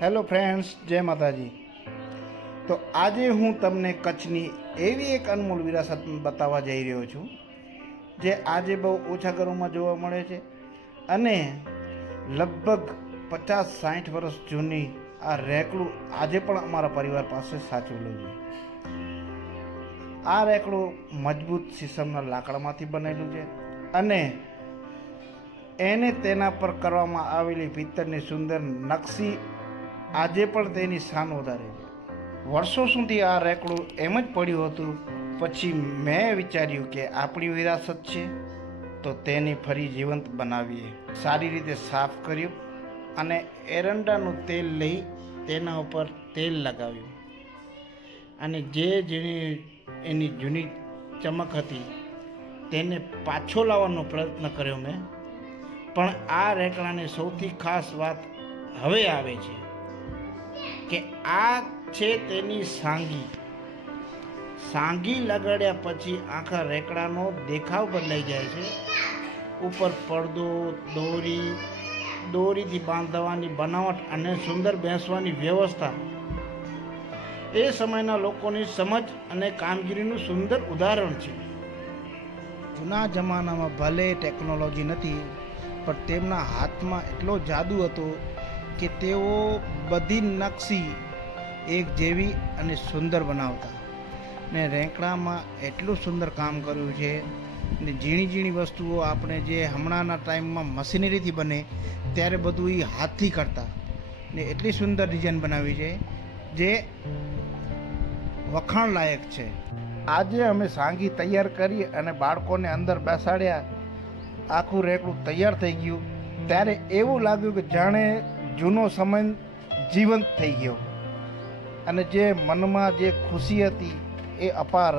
Hello friends, જય માતાજી. તો આજે હું તમને કચ્છની એવી એક અનમોલ વિરાસત બતાવવા જઈ રહ્યો છું જે આજે બહુ ઓછા ઘરોમાં જોવા મળે છે અને લગભગ 50-60 વર્ષ જૂની આ રેકડું આજે પણ અમારા પરિવાર પાસે સાચવેલું છે. આ રેકડું મજબૂત શીશમના લાકડામાંથી બનેલું છે અને એને તેના પર કરવામાં આવેલી પિત્તળની સુંદર નકશી આજે પણ તેની શાન વધારે છે. વર્ષો સુધી આ રેકડું એમ જ પડ્યું હતું. પછી મેં વિચાર્યું કે આપણી વિરાસત છે તો તેને ફરી જીવંત બનાવીએ. સારી રીતે સાફ કર્યું અને એરંડાનું તેલ લઈ તેના ઉપર તેલ લગાવ્યું અને જે એની જૂની ચમક હતી તેને પાછો લાવવાનો પ્રયત્ન કર્યો મેં. પણ આ રેકડાની સૌથી ખાસ વાત હવે આવે છે કે આ છે તેની સાંગી લગાડ્યા પછી આખા રેકડાનો દેખાવ બદલાઈ જાય છે. ઉપર પડદો, દોરીથી બાંધવાની બનાવટ અને સુંદર બેસવાની વ્યવસ્થા એ સમયના લોકોની સમજ અને કામગીરીનું સુંદર ઉદાહરણ છે. જૂના જમાનામાં ભલે ટેકનોલોજી નથી, પણ તેમના હાથમાં એટલો જાદુ હતો કે તેઓ બધી નકશી એક જેવી અને સુંદર બનાવતા. ને રેંકડામાં એટલું સુંદર કામ કર્યું છે ને ઝીણી વસ્તુઓ આપણે જે હમણાંના ટાઈમમાં મશીનરીથી બને ત્યારે બધું એ હાથથી કરતા ને એટલી સુંદર ડિઝાઇન બનાવી છે જે વખાણ લાયક છે. આજે અમે સાંગી તૈયાર કરી અને બાળકોને અંદર બેસાડ્યા. આખું રેકડું તૈયાર થઈ ગયું ત્યારે એવું લાગ્યું કે જાણે જૂનો સમય જીવંત થઈ ગયો અને જે મનમાં જે ખુશી હતી એ અપાર.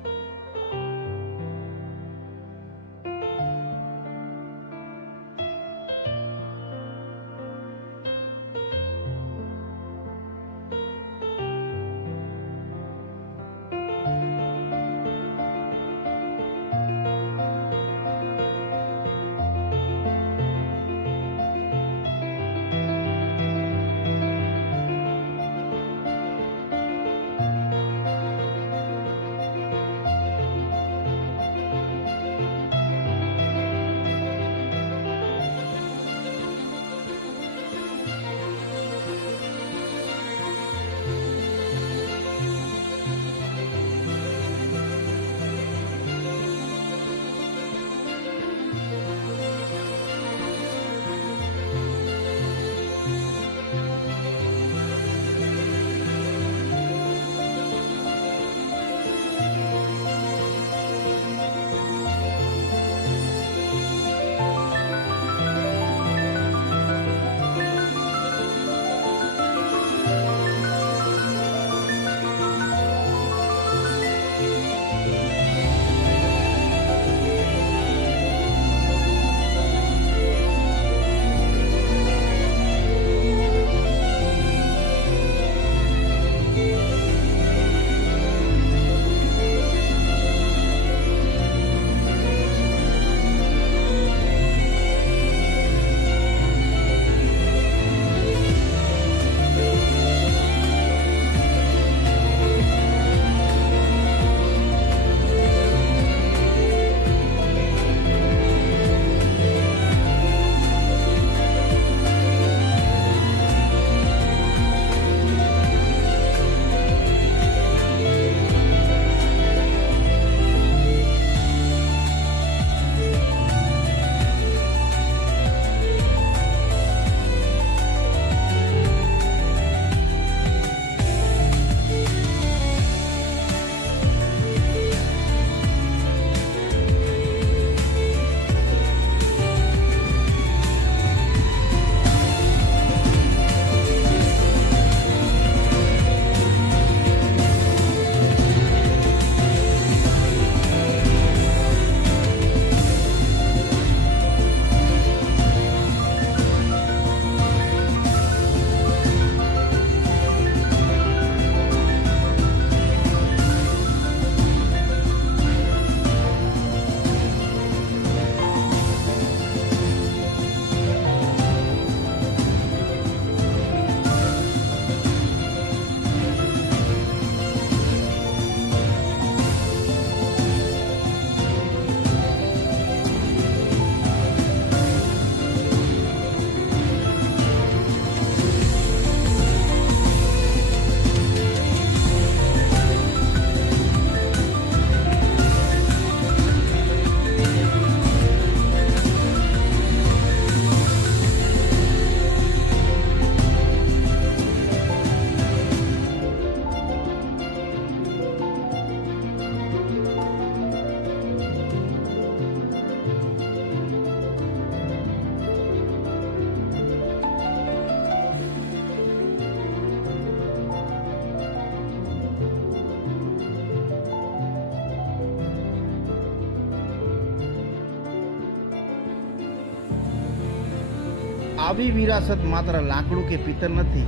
આવી વિરાસત માત્ર લાકડું કે પિત્તળ નથી,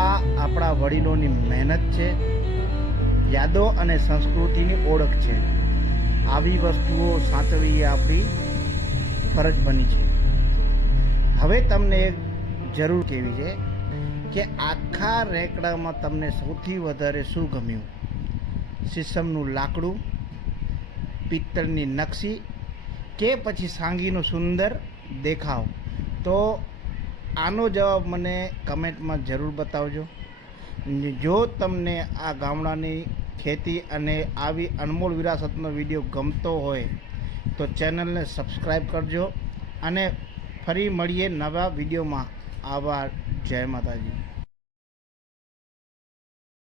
આ આપણા વડીલોની મહેનત છે, યાદો અને સંસ્કૃતિની ઓળખ છે. આવી વસ્તુઓ સાચવવી એ આપણી ફરજ બની છે. હવે તમને એક જરૂર કહેવી છે કે આખા રેકડામાં તમને સૌથી વધારે શું ગમ્યું? શીશમનું લાકડું, પિત્તળની નકશી કે પછી સાંગીનો સુંદર દેખાવ? તો આનો જવાબ મને કમેન્ટમાં જરૂર બતાવજો. જો તમને આ ગામડાની ખેતી અને આવી અનમોલ વિરાસતનો વિડીયો ગમતો હોય તો ચેનલને સબસ્ક્રાઈબ કરજો અને ફરી મળીએ નવા વિડીયોમાં. આભાર. જય માતાજી.